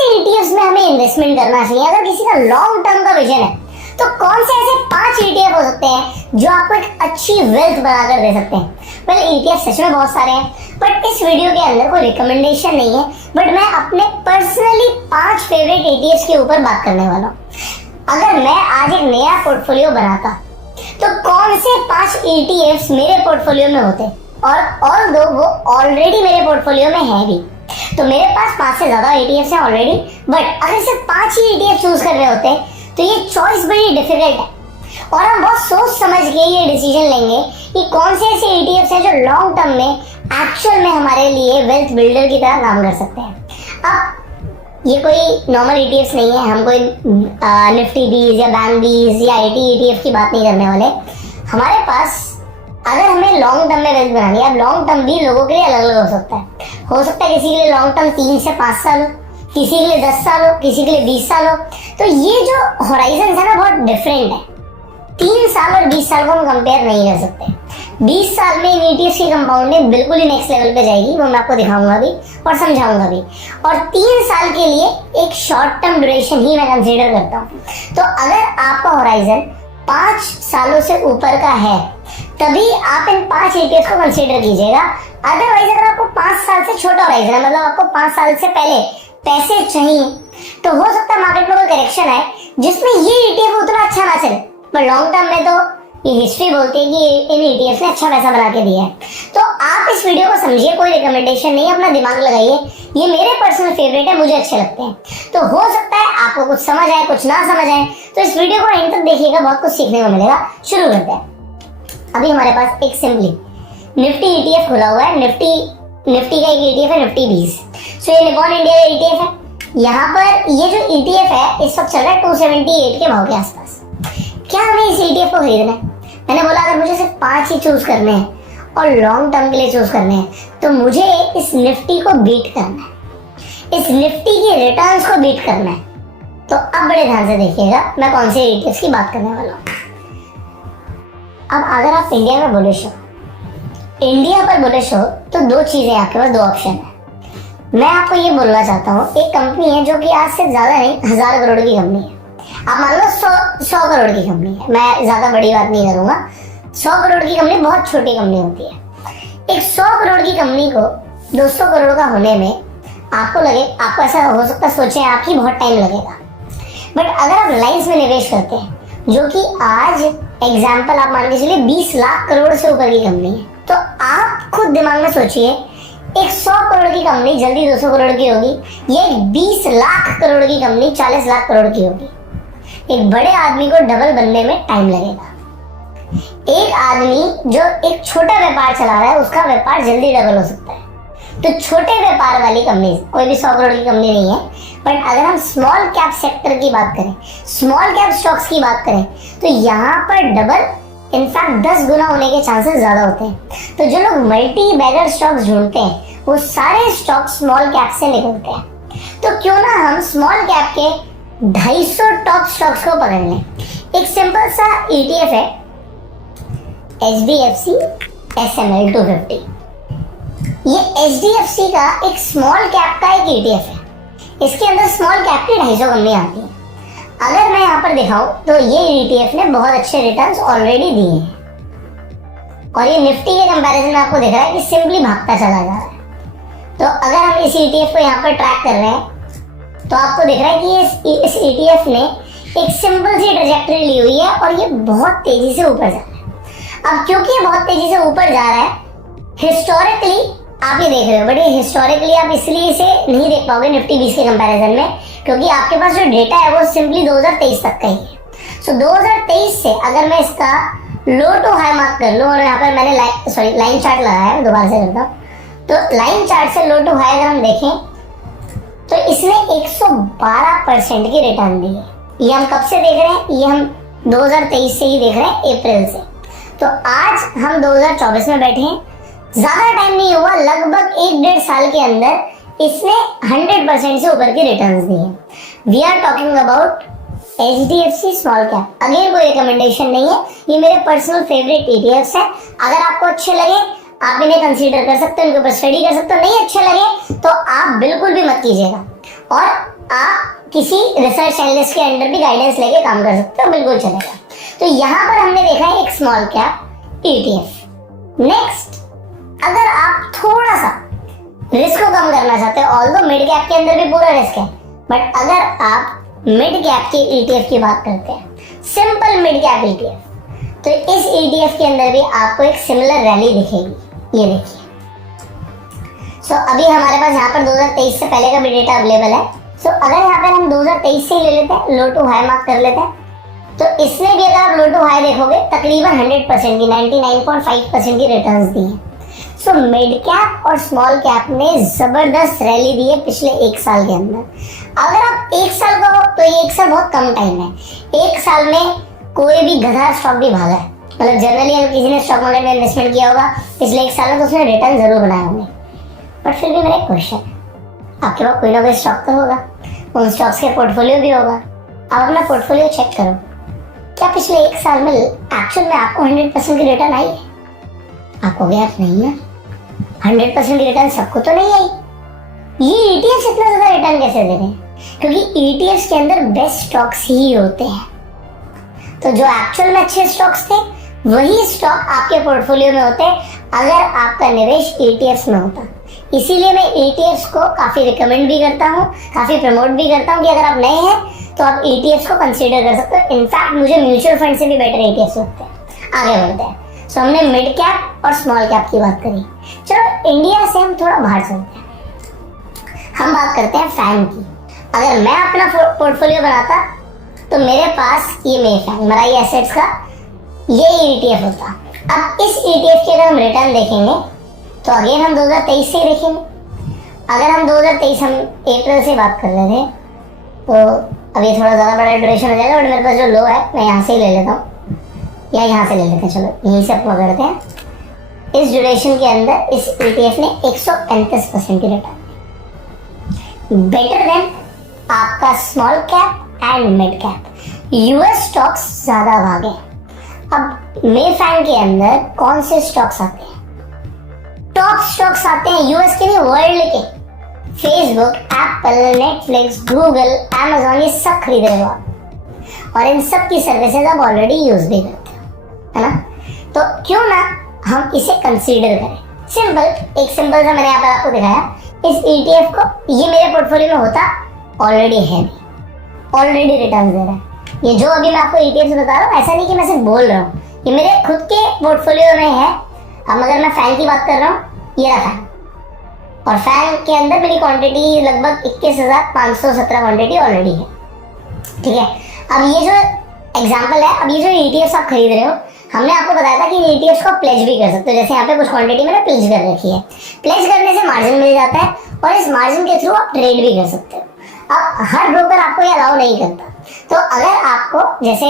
से ईटीएफ्स में हमें इन्वेस्टमेंट करना चाहिए अगर किसी का लॉन्ग टर्म का विजन है, तो कौन से ऐसे 5 ईटीएफ हो सकते हैं जो आपको एक अच्छी वेल्थ बनाकर दे सकते हैं। वेल, ईटीएफ सच में बहुत सारे हैं, बट इस वीडियो के अंदर कोई रिकमेंडेशन नहीं है, बट मैं अपने पर्सनली 5 फेवरेट ईटीएफ के ऊपर बात करने वाला हूँ। अगर मैं आज एक नया पोर्टफोलियो बनाता तो कौन से 5 ईटीएफ्स मेरे पोर्टफोलियो में होते, और ऑल्दो वो ऑलरेडी मेरे पोर्टफोलियो में है भी, तो मेरे पास 5 से ज्यादा ईटीएफ्स हैं ऑलरेडी, बट अगर सिर्फ 5 ही ईटीएफ चूज करने होते तो ये चॉइस बड़ी डिफिकल्ट है और हम बहुत सोच समझ के ये डिसीजन लेंगे कि कौन से ऐसे ईटीएफ्स हैं जो लॉन्ग टर्म में एक्चुअल में हमारे लिए वेल्थ बिल्डर की तरह काम कर सकते हैं। अब ये कोई नॉर्मल ईटीएफ्स नहीं है, हम कोई निफ्टी बीज या बैंक बीज या आईटी ईटीएफ की बात नहीं करने वाले। हमारे पास अगर हमें लॉन्ग टर्म में वेल्थ बनानी है, अब लॉन्ग टर्म भी लोगों के लिए अलग अलग हो सकता है किसी के लिए लॉन्ग टर्म 3 से 5 साल हो, किसी के लिए 10 साल हो, किसी के लिए 20 साल हो। तो ये जो हॉराइजन है ना, बहुत डिफरेंट है। 3 साल और 20 साल को हम कंपेयर नहीं कर सकते। 20 साल में इन ईटीएफ की कंपाउंडिंग बिल्कुल ही नेक्स्ट लेवल पे जाएगी, वो मैं आपको दिखाऊंगा भी और समझाऊंगा भी। और 3 साल के लिए एक शॉर्ट टर्म ड्यूरेशन ही मैं कंसीडर करता हूँ। तो अगर आपका हॉराइजन 5 सालों से ऊपर का है, तभी आप इन 5 ईटीएफ को कंसीडर कीजिएगा। अदरवाइज अगर आपको 5 साल से छोटा हॉराइजन है, मतलब आपको 5 साल से पहले पैसे चाहिए, तो हो सकता है मार्केट में कोई करेक्शन है जिसमें ये ईटीएफ उतना अच्छा ना चले, पर लॉन्ग टर्म में तो ये हिस्ट्री बोलती है कि इन ईटीएफ ने अच्छा पैसा बना के दिया है। तो आप इस वीडियो को समझिए, कोई रिकमेंडेशन नहीं है, अपना दिमाग लगाइए। ये मेरे पर्सनल फेवरेट है, मुझे अच्छे लगते हैं। तो हो सकता है आपको कुछ समझ आए, कुछ ना समझ आए, तो इस वीडियो को एंड तक देखिएगा, बहुत कुछ सीखने को मिलेगा। शुरू करते हैं। अभी हमारे पास एक सिंपली निफ्टी ईटीएफ खुला हुआ है। निफ्टी का एक ईटीएफ है, निफ्टी 20। सो ये निपॉन इंडिया का ईटीएफ है। यहाँ पर ये जो ईटीएफ है इस वक्त चल रहा है 278 के भाव के आसपास। क्या हमें इस ईटीएफ को खरीदना है? मैंने बोला अगर मुझे सिर्फ 5 ही चूज करने हैं और लॉन्ग टर्म के लिए चूज करने हैं, तो मुझे इस निफ्टी को बीट करना है, इस निफ्टी की रिटर्न्स को बीट करना है। तो अब बड़े ध्यान से देखिएगा मैं कौन से ईटीएफ की बात करने वाला हूँ। अब अगर आप इंडिया में बुलिश हो, इंडिया पर बुलिश हो, तो 2 चीजें आपके पास, 2 ऑप्शन है। मैं आपको ये बोलना चाहता हूँ, एक कंपनी है जो कि आज से ज्यादा नहीं 1000 करोड़ की कंपनी है। आप मान लो 100 करोड़ की कंपनी है, मैं ज्यादा बड़ी बात नहीं करूंगा। 100 करोड़ की कंपनी बहुत छोटी कंपनी होती है। एक 100 करोड़ की कंपनी को 200 करोड़ का होने में आपको ऐसा हो सकता है सोचें आप ही बहुत टाइम लगेगा, बट अगर आप लाइन्स में निवेश करते हैं, जो कि आज एग्जाम्पल आप मान के चलिए 20 लाख करोड़ से ऊपर की कंपनी है, तो आप खुद दिमाग में सोचिए एक 100 करोड़ की कंपनी जल्दी 200 करोड़ की होगी, ये एक 20 लाख करोड़ की कंपनी 40 लाख करोड़ की होगी। एक बड़े आदमी को डबल बनने में टाइम लगेगा। एक आदमी जो एक छोटा व्यापार चला रहा है, उसका व्यापार जल्दी डबल हो सकता है। तो छोटे व्यापार वाली कंपनी, कोई भी 100 करोड़ की कंपनी नहीं है, बट अगर हम स्मॉल कैप सेक्टर की बात करें, स्मॉल कैप स्टॉक्स की बात करें, तो यहाँ पर डबल इनफैक्ट 10 गुना होने के चांसेस ज्यादा होते हैं। तो जो लोग मल्टी बैगर स्टॉक्स ढूंढते हैं, वो सारे स्टॉक स्मॉल कैप से निकलते हैं। तो क्यों ना हम स्मॉल कैप के 250 टॉप स्टॉक्स को पकड़ लें। एक सिंपल सा ईटीएफ है HDFC SML 250। ये HDFC का एक स्मॉल कैप का एक ईटीएफ है। इसके अंदर स्मॉल कैप की 250 कंपनी आती है। अगर मैं यहाँ पर दिखाऊं तो ये ईटीएफ ने बहुत अच्छे रिटर्न्स ऑलरेडी दिए हैं, और ये निफ्टी के कंपैरिजन में आपको दिख रहा है कि सिंपली भागता चला जा रहा है। तो अगर हम इस ईटीएफ को यहाँ पर ट्रैक कर रहे हैं, तो आपको दिख रहा है कि इस ईटीएफ ने एक सिंपल सी ट्रैजेक्टरी ली हुई है और ये बहुत तेजी से ऊपर जा रहा है। अब क्योंकि ये बहुत तेजी से ऊपर जा रहा है, हिस्टोरिकली आप ये देख रहे हो, बट ये हिस्टोरिकली आप इसलिए इसे नहीं देख पाओगे निफ्टी 20 के कंपैरिजन में, क्योंकि आपके पास जो डेटा है वो सिंपली 2023 तक का ही है। सो 2023 से अगर मैं इसका लो टू हाई मार्क कर लूँ, और यहाँ पर मैंने लाइन चार्ट लगाया है, दोबारा से करता हूँ, तो लाइन चार्ट से लो टू हाई अगर हम देखें तो इसने 112% की रिटर्न दी है। ये हम कब से देख रहे हैं? ये हम 2023 से ही देख रहे हैं, अप्रैल से। तो आज हम 2024 में बैठे हैं, ज्यादा टाइम नहीं हुआ, लगभग 1-1.5 साल के अंदर इसने 100% से ऊपर की रिटर्न्स दी है। We are talking about HDFC small cap. Again कोई रिकमेंडेशन नहीं है, ये मेरे पर्सनल फेवरेट ETFs है। अगर आपको अच्छे लगे आप इन्हें कंसीडर कर सकते हो, इनके ऊपर स्टडी कर सकते हो। नहीं अच्छे लगे तो आप बिल्कुल भी मत कीजिएगा। और आप किसी रिसर्च एनालिस्ट के अंडर भी गाइडेंस लेके काम कर सकते हो, बिल्कुल चलेगा। तो यहाँ पर हमने देखा है एक स्मॉल कैप ETF। नेक्स्ट, अगर आप थोड़ा सा रिस्क को कम करना चाहते हो, ऑल्दो मिड कैप के अंदर भी पूरा रिस्क है, बट अगर आप मिड कैप के ETF की बात करते हैं, सिंपल मिड कैप ETF, तो इस ETF के अंदर भी आपको एक सिमिलर रैली दिखेगी। ये देखिए। सो अभी हमारे पास यहाँ पर 2023 से पहले का भी डेटा अवेलेबल है। सो अगर यहाँ पर हम 2023 से ही ले लेते हैं, लो टू हाई मार्क कर लेते हैं, तो इसमें भी अगर आप लो टू हाई देखोगे तकरीबन 100% की 99.5% की रिटर्न्स दी हैं। सो मिड कैप और स्मॉल कैप ने जबरदस्त रैली दी है पिछले एक साल के अंदर। अगर आप एक साल का हो तो ये एक साल बहुत कम टाइम है। एक साल में कोई भी गधा स्टॉक भी भागा है, मतलब जनरली अगर किसी ने स्टॉक मार्केट में इन्वेस्टमेंट किया होगा पिछले एक साल में तो उसने रिटर्न जरूर बनाए होंगे। बट फिर भी मेरा एक क्वेश्चन है, आपके पास कोई ना कोई स्टॉक तो होगा, उन स्टॉक्स के पोर्टफोलियो भी होगा। आप अपना पोर्टफोलियो चेक करो, क्या पिछले एक साल में एक्चुअल में आपको 100% की रिटर्न आई है? आपको भी यार नहीं है, 100% की रिटर्न सबको तो नहीं आई। ये ETFs इतना ज्यादा रिटर्न कैसे दे रहे हैं? क्योंकि ETFs के अंदर बेस्ट स्टॉक्स ही होते हैं। तो जो एक्चुअल में अच्छे स्टॉक्स थे वही स्टॉक आपके पोर्टफोलियो में होते अगर आपका निवेश ETFs में होता। इसीलिए मैं ETFs को काफी रिकमेंड भी करता हूँ, काफी प्रमोट भी करता हूँ कि अगर आप नए हैं तो आप ETFs को कंसीडर कर सकते हो। इनफैक्ट मुझे म्यूचुअल फंड से भी बेटर ETFs लगते हैं। आगे बढ़ते हैं। सो हमने मिड कैप और स्मॉल कैप की बात करी। चलो इंडिया से हम थोड़ा बाहर चलते हैं, हम बात करते हैं फैंग की। अगर मैं अपना पोर्टफोलियो बनाता तो मेरे पास ये मेफैंग मराई एसेट्स का ये ETF होता। अब इस ETF के अगर हम रिटर्न देखेंगे तो अगेन हम 2023 से ही देखेंगे। अगर हम 2023 हम अप्रैल से बात कर रहे थे तो अभी थोड़ा ज़्यादा बड़ा ड्यूरेशन हो जाएगा, बट मेरे पास जो लो है मैं यहाँ से ही ले लेता हूँ या यहाँ से ले लेते हैं। चलो यहीं से आप पकड़ते हैं। इस ड्यूरेशन के अंदर इस ETF ने 135% की रिटर्न, बेटर देन आपका small cap and mid cap. US stocks ज्यादा भागे। अब मेफैंग के अंदर कौन से स्टॉक्स आते हैं? टॉप स्टॉक्स आते हैं US के नहीं, वर्ल्ड के। Facebook, Apple, Netflix, Google, Amazon, ये सब खरीद रहे हो आप, और इन सब की सर्विसेज आप ऑलरेडी यूज भी करते हो, है ना? तो क्यों ना हम इसे कंसीडर करें। सिंपल, एक सिंपल सा मैंने यहाँ पर आपको दिखाया। इस ETF को ये मेरे पोर्टफोलियो में होता, ऑलरेडी है, ऑलरेडी रिटर्न दे रहा है। ये जो अभी मैं आपको ETFs बता रहा हूँ, ऐसा नहीं कि मैं सिर्फ बोल रहा हूँ, ये मेरे खुद के पोर्टफोलियो में है। अब अगर मैं फैन की बात कर रहा हूँ, ये रहा फैन, और फैन के अंदर मेरी क्वांटिटी लगभग 21,517 क्वांटिटी ऑलरेडी है, ठीक है। अब ये जो एग्जाम्पल है, अब ये जो ETFs आप खरीद रहे हो, हमने आपको बताया था कि ETFs को प्लेज भी कर सकते हो। जैसे यहाँ पे कुछ क्वांटिटी मैंने प्लेज कर रखी है। प्लेज करने से मार्जिन मिल जाता है और इस मार्जिन के थ्रू आप ट्रेड भी कर सकते हो। अब हर ब्रोकर आपको ये अलाउ नहीं करता। तो अगर आपको जैसे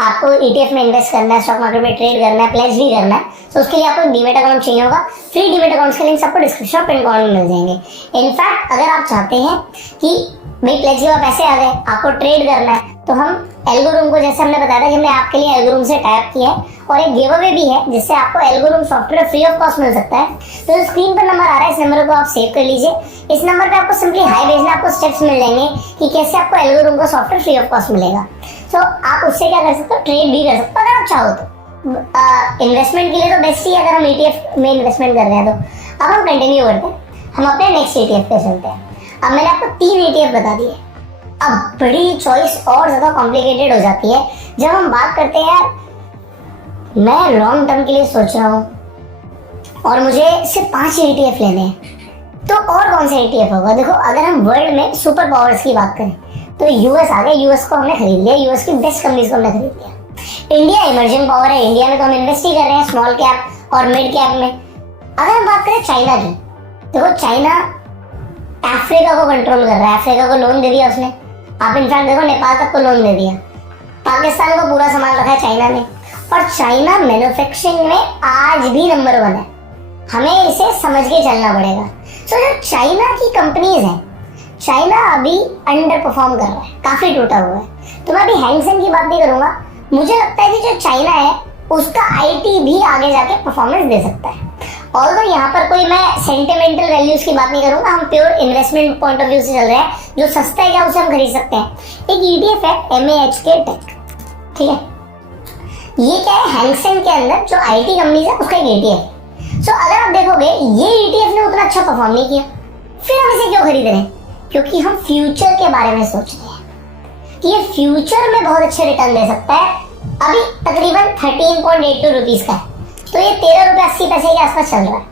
आपको ETF में इन्वेस्ट करना है, स्टॉक मार्केट में ट्रेड करना है, प्लेज भी करना है, तो उसके लिए आपको डीमेट अकाउंट चाहिए होगा। फ्री डीमेट अकाउंट्स के लिंक आपको डिस्क्रिप्शन और पिन कमेंट में मिल जाएंगे। इनफैक्ट अगर आप चाहते हैं कि भाई प्लेज के पैसे आ गए, आपको ट्रेड करना है, तो हम एल्गोरूम को, जैसे हमने बताया था कि हमने आपके लिए एल्गोरूम से टाइप किया है, और एक गिव अवे भी है जिससे आपको एल्गोरूम सॉफ्टवेयर फ्री ऑफ कॉस्ट मिल सकता है। तो स्क्रीन पर नंबर आ रहा है, इस नंबर को आप सेव कर लीजिए। इस नंबर पे आपको सिंपली हाई भेजना, आपको स्टेप्स मिल जाएंगे कि कैसे आपको एल्गोरूम का सॉफ्टवेयर फ्री ऑफ कॉस्ट मिलेगा। तो आप उससे क्या कर सकते हो, ट्रेड भी कर सकते हो अगर आप चाहो तो। इन्वेस्टमेंट के लिए तो बेस्ट ही अगर हम ETF में इन्वेस्टमेंट कर रहे हैं। तो अब हम कंटिन्यू करते हैं, हम अपने नेक्स्ट ETF पे चलते हैं। अब मैंने आपको 3 ETF बता दिए। अब बड़ी चॉइस और ज्यादा कॉम्प्लिकेटेड हो जाती है जब हम बात करते हैं यार मैं लॉन्ग टर्म के लिए सोच रहा हूँ और मुझे सिर्फ 5 ETF लेने हैं, तो और कौन सा ETF होगा? देखो, अगर हम वर्ल्ड में सुपर पावर्स की बात करें तो US आ गया। US को हमने खरीद लिया, US की बेस्ट कंपनीज को हमने खरीद लिया। इंडिया इमर्जिंग पावर है, इंडिया में तो हम इन्वेस्ट ही कर रहे हैं स्मॉल कैप और मिड कैप में। अगर हम बात करें चाइना की, देखो चाइना अफ्रीका को कंट्रोल कर रहा है, अफ्रीका को लोन दे दिया उसने। आप इनफैक्ट देखो नेपाल तक को लोन दे दिया, पाकिस्तान को पूरा सामान रखा है चाइना ने, और चाइना मैन्युफैक्चरिंग में आज भी नंबर 1 है। हमें इसे समझ के चलना पड़ेगा। सो जो चाइना की कंपनीज हैं, चाइना अभी अंडर परफॉर्म कर रहा है, काफी टूटा हुआ है। तो मैं अभी हैंग सेंग की बात नहीं करूंगा, मुझे लगता है कि जो चाइना है उसका IT भी आगे जाके परफॉर्मेंस दे सकता है। ऑल्दो यहाँ पर कोई मैं सेंटिमेंटल वैल्यूज की बात नहीं करूंगा, हम pure investment point of view से चल रहे हैं। जो सस्ता है क्या उसे हम खरीद सकते हैं। एक ETF है MAHK टेक, ठीक है। ये क्या है, हैंगसेंग के अंदर जो IT कंपनीज है उसका एक ETF है। सो अगर आप देखोगे ये ETF ने उतना अच्छा परफॉर्म नहीं किया, फिर हम इसे क्यों खरीद रहे हैं? क्योंकि हम फ्यूचर के बारे में सोच रहे हैं कि ये फ्यूचर में बहुत अच्छे रिटर्न दे सकता है। अभी तकरीबन 13.82 रुपीज का है, तो ये 13 रुपये 80 पैसे के आसपास चल रहा है।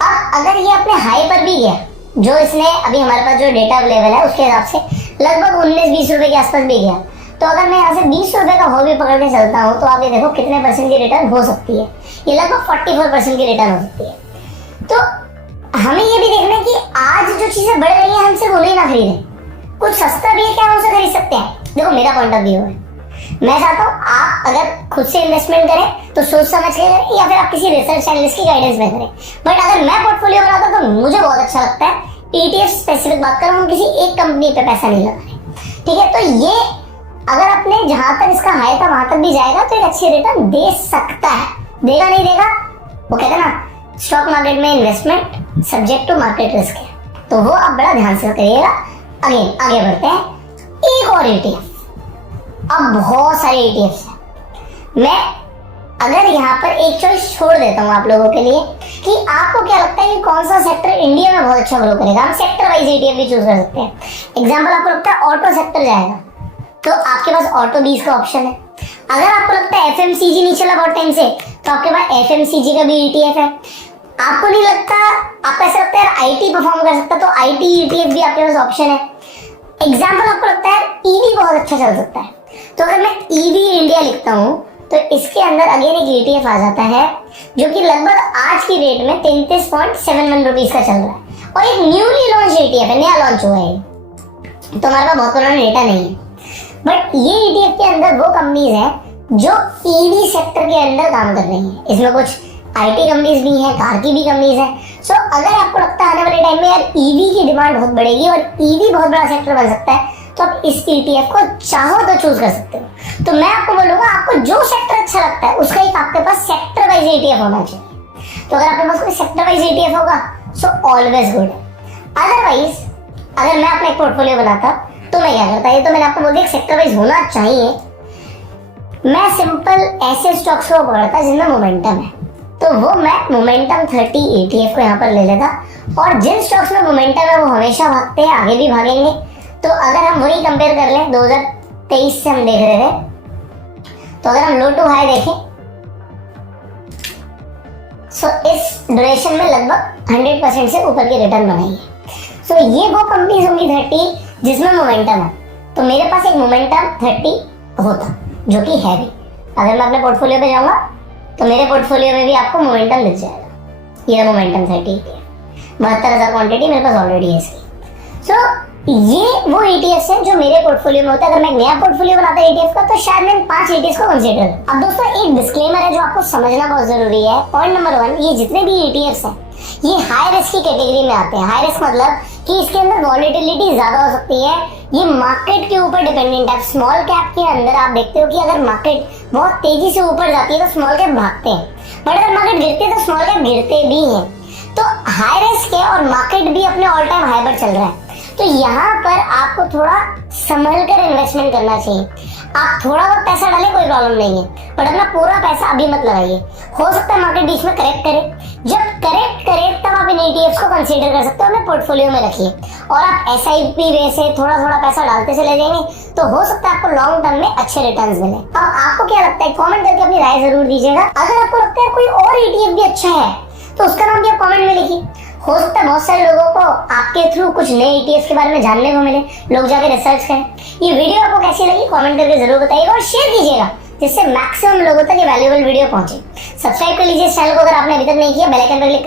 अब अगर ये अपने हाई पर भी गया, जो इसने अभी हमारे पास जो डेटा अवेलेबल है उसके हिसाब से लगभग 19-20 रुपए के आसपास भी गया, तो अगर मैं यहाँ से 20 रुपए का हो भी पकड़ के चलता हूँ तो आप ये देखो कितने % की रिटर्न हो सकती है। ये लगभग 44% की रिटर्न हो सकती है। तो हमें ये भी देखना है कि आज जो चीजें बढ़ रही हैं हम सिर्फ उन्हें ना खरीदें, कुछ सस्ता भी है क्या हम उसे खरीद सकते हैं। देखो मेरा पॉइंट ऑफ व्यू है, मैं चाहता हूँ आप अगर खुद से इन्वेस्टमेंट करें तो सोच समझ के करें या फिर आप किसी रिसर्च एनालिस्ट की गाइडेंस में करें। बट अगर मैं पोर्टफोलियो बनाता हूं तो मुझे बहुत अच्छा लगता है ETF स्पेसिफिक बात करूं, हम किसी एक कंपनी पे पैसा नहीं लगा रहे, ठीक है। तो ये अगर आपने जहां तक इसका हाई था वहां तक भी जाएगा तो एक अच्छी रिटर्न दे सकता है। देगा नहीं देगा, वो कहते हैं ना स्टॉक मार्केट में investment subject to market risk है, तो वो आप बड़ा ध्यान से करिएगा। अगेन आगे बढ़ते हैं। एक और ETF, अब बहुत सारे ETFs हैं। मैं अगर यहाँ पर एक चॉइस छोड़ देता हूँ आप लोगों के लिए कि आपको क्या लगता है कि कौन सा सेक्टर इंडिया में बहुत अच्छा ग्रो करेगा, हम सेक्टर वाइज ETF भी चूज कर सकते हैं। एग्जांपल आपको लगता है ऑटो सेक्टर जाएगा तो आपके पास ऑटो 20 का ऑप्शन है। अगर आपको लगता है FMCG नहीं चला बहुत टाइम से तो आपके पास FMCG का भी ETF है। आपको नहीं लगता, आपको ऐसा लगता है IT परफॉर्म कर सकता है तो IT ETF भी आपके पास ऑप्शन है। एग्जाम्पल आपको लगता है EV बहुत अच्छा चल सकता है, तो अगर मैं EV इंडिया लिखता हूँ तो इसके अंदर अगेन एक ETF आ जाता है जो कि लगभग आज की रेट में 33.71 रुपीज का चल रहा है और एक न्यूली लॉन्च ETF है, नया लॉन्च हुआ है, तो हमारे पास बहुत पुराना डेटा नहीं है। बट ये ETF के अंदर वो कंपनीज हैं जो EV सेक्टर के अंदर काम कर रही हैं। इसमें कुछ IT कंपनीज भी हैं, कार की भी कंपनीज हैं। सो अगर आपको लगता है आने वाले टाइम में यार EV की डिमांड बहुत बढ़ेगी और EV बहुत बड़ा सेक्टर बन सकता है तो आप इस ETF को चाहो तो चूज कर सकते हो। तो मैं आपको बोलूंगा आपको जो सेक्टर अच्छा लगता है उसका एक आपके पास सेक्टर वाइज ETF होना चाहिए। तो अगर आपके पास कोई सेक्टर वाइज ETF होगा सो ऑलवेज गुड। अदरवाइज अगर मैं अपना एक पोर्टफोलियो बनाता तो मैं क्या करता, ये तो मैंने आपको बोल दिया सेक्टर वाइज होना चाहिए। मैं सिंपल ऐसे स्टॉक्स को पकड़ता जिनमें मोमेंटम है, तो वो मैं मोमेंटम 30 ETF को यहाँ पर ले लेता और जिन स्टॉक्स में मोमेंटम है वो हमेशा भागते हैं, आगे भी भागेंगे। तो अगर हम वही कंपेयर कर लें 2023 से हम देख रहे थे, तो अगर हम लो टू हाई देखें सो इस ड्यूरेशन में लगभग 100% से ऊपर की रिटर्न बनाई है। सो ये वो कंपनीज होंगी 30 जिसमें मोमेंटम है, तो मेरे पास एक मोमेंटम 30 होता जो कि है भी। अगर मैं अपने पोर्टफोलियो पे जाऊंगा तो मेरे पोर्टफोलियो में भी आपको मोमेंटम दिख जाएगा। ये मोमेंटम 30 72,000 क्वांटिटी मेरे पास ऑलरेडी है इसकी। सो ये वो ETFs हैं जो मेरे पोर्टफोलियो में होता है। अगर मैं नया पोर्टफोलियो बनाता ETF का तो शायद मैं 5 ETFs को कंसीडर करूं। अब दोस्तों एक डिस्क्लेमर है जो आपको समझना बहुत जरूरी है। पॉइंट नंबर 1, ये जितने भी ETFs हैं ये हाई रिस्क की कैटेगरी में आते हैं। हाई रिस्क मतलब कि इसके अंदर वॉलेटिलिटी ज्यादा हो सकती है, ये मार्केट के ऊपर डिपेंडेंट है। स्मॉल कैप के अंदर आप देखते हो कि अगर मार्केट बहुत तेजी से ऊपर जाती है तो स्मॉल कैप भागते हैं, बट अगर मार्केट गिरती है तो स्मॉल कैप गिरते भी हैं। तो हाई रिस्क है और मार्केट भी अपने ऑल टाइम हाई पर चल रहा है, तो यहाँ पर आपको थोड़ा संभल कर इन्वेस्टमेंट करना चाहिए। आप थोड़ा बहुत पैसा डालें कोई प्रॉब्लम नहीं है, बट अपना पूरा पैसा अभी मत लगाइए। हो सकता है मार्केट बीच में करेक्ट करे, जब करेक्ट करे तब आप इन ETFs को कंसीडर कर सकते हो, अपने पोर्टफोलियो में रखिए और आप SIP वे से थोड़ा थोड़ा पैसा डालते चले जाएंगे तो हो सकता है आपको लॉन्ग टर्म में अच्छे रिटर्न्स मिले। अब आपको क्या लगता है कमेंट करके अपनी राय जरूर दीजिएगा। अगर आपको लगता है कोई और ETF भी अच्छा है तो उसका नाम भी आप कमेंट में लिखिए। हो सकता है बहुत सारे लोगों को आपके थ्रू कुछ नए ETFs के बारे में जानने को मिले, लोग जाके रिसर्च करें। ये वीडियो आपको कैसी लगी कमेंट करके जरूर बताइएगा और शेयर कीजिएगा जिससे मैक्सिमम लोगों तक ये वैल्यूएबल वीडियो पहुंचे। सब्सक्राइब कर लीजिए इस चैनल को अगर आपने अभी तक नहीं किया, बेल आइकन पर क्लिक